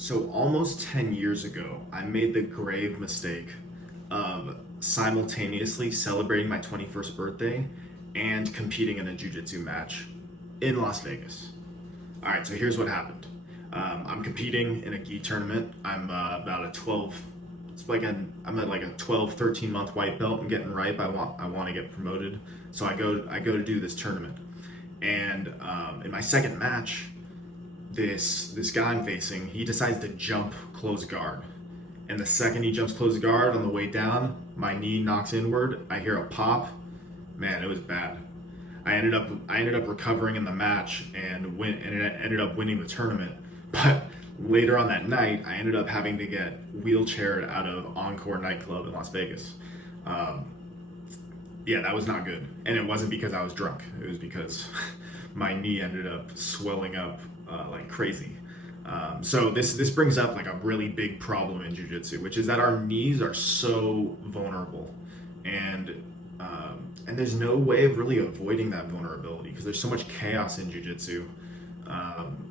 So almost 10 years ago, I made the grave mistake of simultaneously celebrating my 21st birthday and competing in a jiu-jitsu match in Las Vegas. All right, so here's what happened. I'm competing in a gi tournament. I'm about a 12, I'm at like a 12, 13 month white belt. I'm getting ripe. I want to get promoted. So I go to do this tournament. And in my second match, this guy I'm facing, he decides to jump close guard. And the second he jumps close guard, on the way down, my knee knocks inward. I hear a pop. Man, it was bad. I ended up recovering in the match and ended up winning the tournament. But later on that night, I ended up having to get wheelchaired out of Encore nightclub in Las Vegas. Yeah, that was not good. And it wasn't because I was drunk. It was because my knee ended up swelling up like crazy. So this brings up like a really big problem in jiu-jitsu, which is that our knees are so vulnerable, and there's no way of really avoiding that vulnerability because there's so much chaos in jiu-jitsu.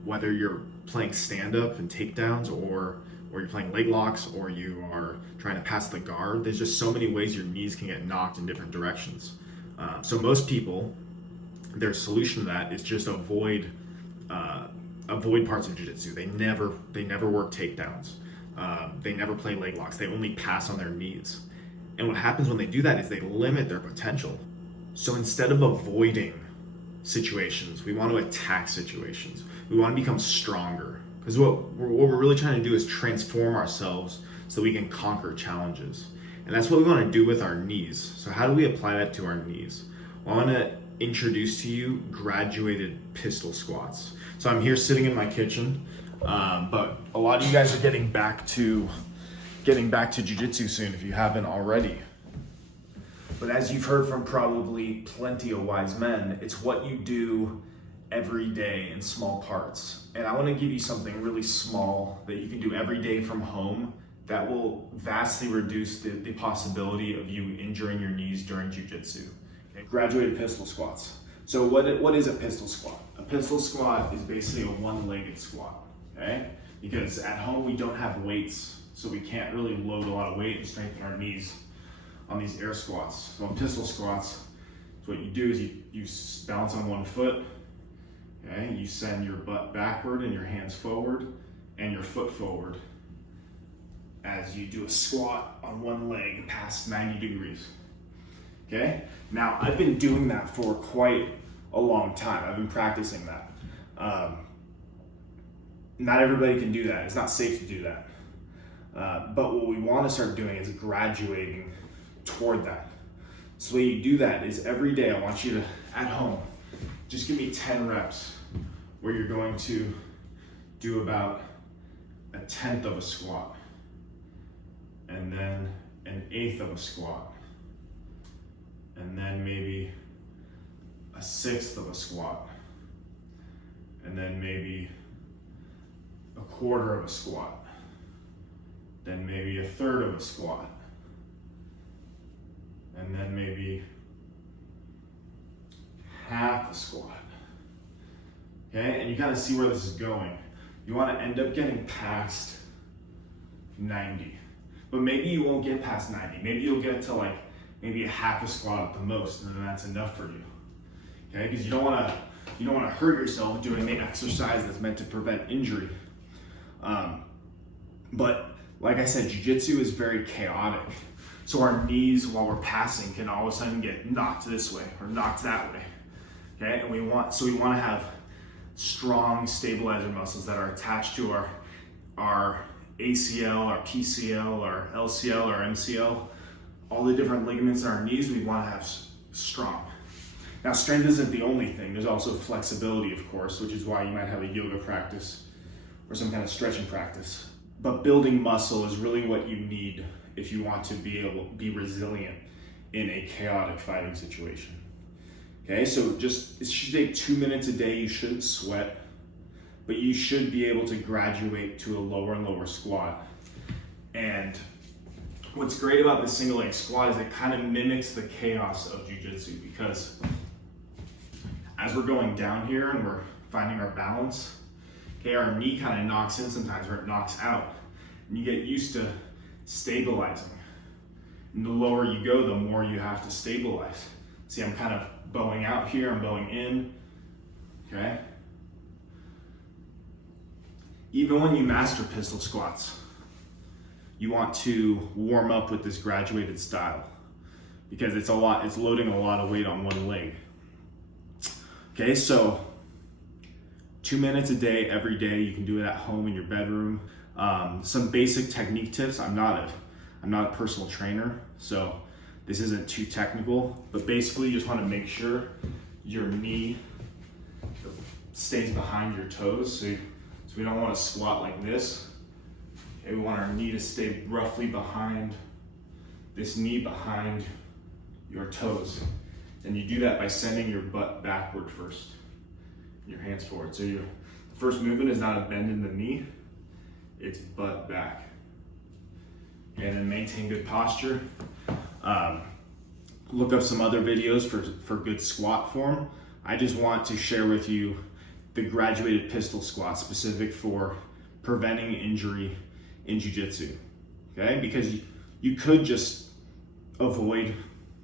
Whether you're playing stand-up and takedowns, or you're playing leg locks, or you are trying to pass the guard, there's just so many ways your knees can get knocked in different directions. So most people, their solution to that is just avoid parts of jiu-jitsu. They never work takedowns. They never play leg locks. They only pass on their knees. And what happens when they do that is they limit their potential. So instead of avoiding situations, we want to attack situations. We want to become stronger. Because what we're really trying to do is transform ourselves so we can conquer challenges. And that's what we want to do with our knees. So how do we apply that to our knees? Well, I want to introduce to you graduated pistol squats. So I'm here sitting in my kitchen, but a lot of you guys are getting back to jiu-jitsu soon if you haven't already. But as you've heard from probably plenty of wise men, it's what you do every day in small parts. And I want to give you something really small that you can do every day from home that will vastly reduce the possibility of you injuring your knees during jiu-jitsu. Okay? Graduated pistol squats. So what is a pistol squat? A pistol squat is basically a one-legged squat, okay? Because at home we don't have weights, so we can't really load a lot of weight and strengthen our knees on these air squats. So on pistol squats, so what you do is you balance on one foot, okay? You send your butt backward and your hands forward and your foot forward as you do a squat on one leg past 90 degrees. Okay? Now, I've been doing that for quite a long time. I've been practicing that. Not everybody can do that. It's not safe to do that. But what we want to start doing is graduating toward that. So the way you do that is every day I want you to, at home, just give me 10 reps where you're going to do about a 1/10 of a squat, and then an 1/8 of a squat, and then maybe a 1/6 of a squat, and then maybe a 1/4 of a squat, then maybe a 1/3 of a squat, and then maybe half a squat. Okay, and you kind of see where this is going. You want to end up getting past 90, but maybe you won't get past 90. Maybe you'll get to like maybe a half a squat at the most, and then that's enough for you. Okay, because you don't want to hurt yourself doing the exercise that's meant to prevent injury. But like I said, jiu-jitsu is very chaotic. So our knees, while we're passing, can all of a sudden get knocked this way or knocked that way. Okay, and we want to have strong stabilizer muscles that are attached to our ACL, our PCL, our LCL, our MCL, all the different ligaments in our knees we want to have strong. Now, strength isn't the only thing. There's also flexibility, of course, which is why you might have a yoga practice or some kind of stretching practice. But building muscle is really what you need if you want to be resilient in a chaotic fighting situation. Okay, so it should take 2 minutes a day. You shouldn't sweat, but you should be able to graduate to a lower and lower squat. And what's great about the single leg squat is it kind of mimics the chaos of jiu-jitsu, because as we're going down here and we're finding our balance, Okay, our knee kind of knocks in sometimes, or it knocks out. And you get used to stabilizing. And the lower you go, the more you have to stabilize. See, I'm kind of bowing out here, I'm bowing in, okay? Even when you master pistol squats, you want to warm up with this graduated style because it's loading a lot of weight on one leg. Okay, so 2 minutes a day, every day. You can do it at home in your bedroom. Some basic technique tips. I'm not a personal trainer, so this isn't too technical, but basically you just want to make sure your knee stays behind your toes. So we don't want to squat like this. Okay, we want our knee to stay roughly behind, this knee behind your toes. And you do that by sending your butt backward first, your hands forward. So your first movement is not a bend in the knee, it's butt back. And then maintain good posture. Look up some other videos for good squat form. I just want to share with you the graduated pistol squat specific for preventing injury in jiu-jitsu, okay? Because you could just avoid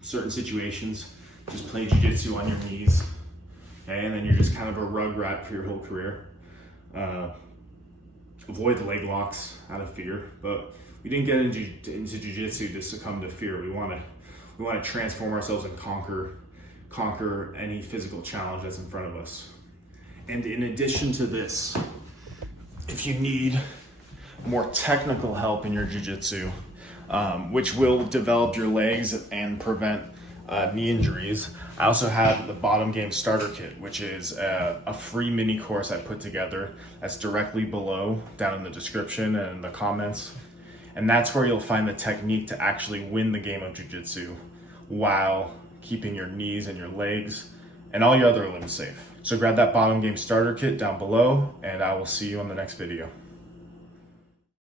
certain situations, just play jiu-jitsu on your knees, okay? And then you're just kind of a rug rat for your whole career. Avoid the leg locks out of fear, but we didn't get into jiu-jitsu to succumb to fear. We want to transform ourselves and conquer any physical challenge that's in front of us. And in addition to this, if you need more technical help in your jiu-jitsu, which will develop your legs and prevent knee injuries, I also have the Bottom Game Starter Kit, which is a free mini course I put together that's directly below, down in the description and in the comments. And that's where you'll find the technique to actually win the game of jiu-jitsu while keeping your knees and your legs and all your other limbs safe. So grab that Bottom Game Starter Kit down below, and I will see you on the next video.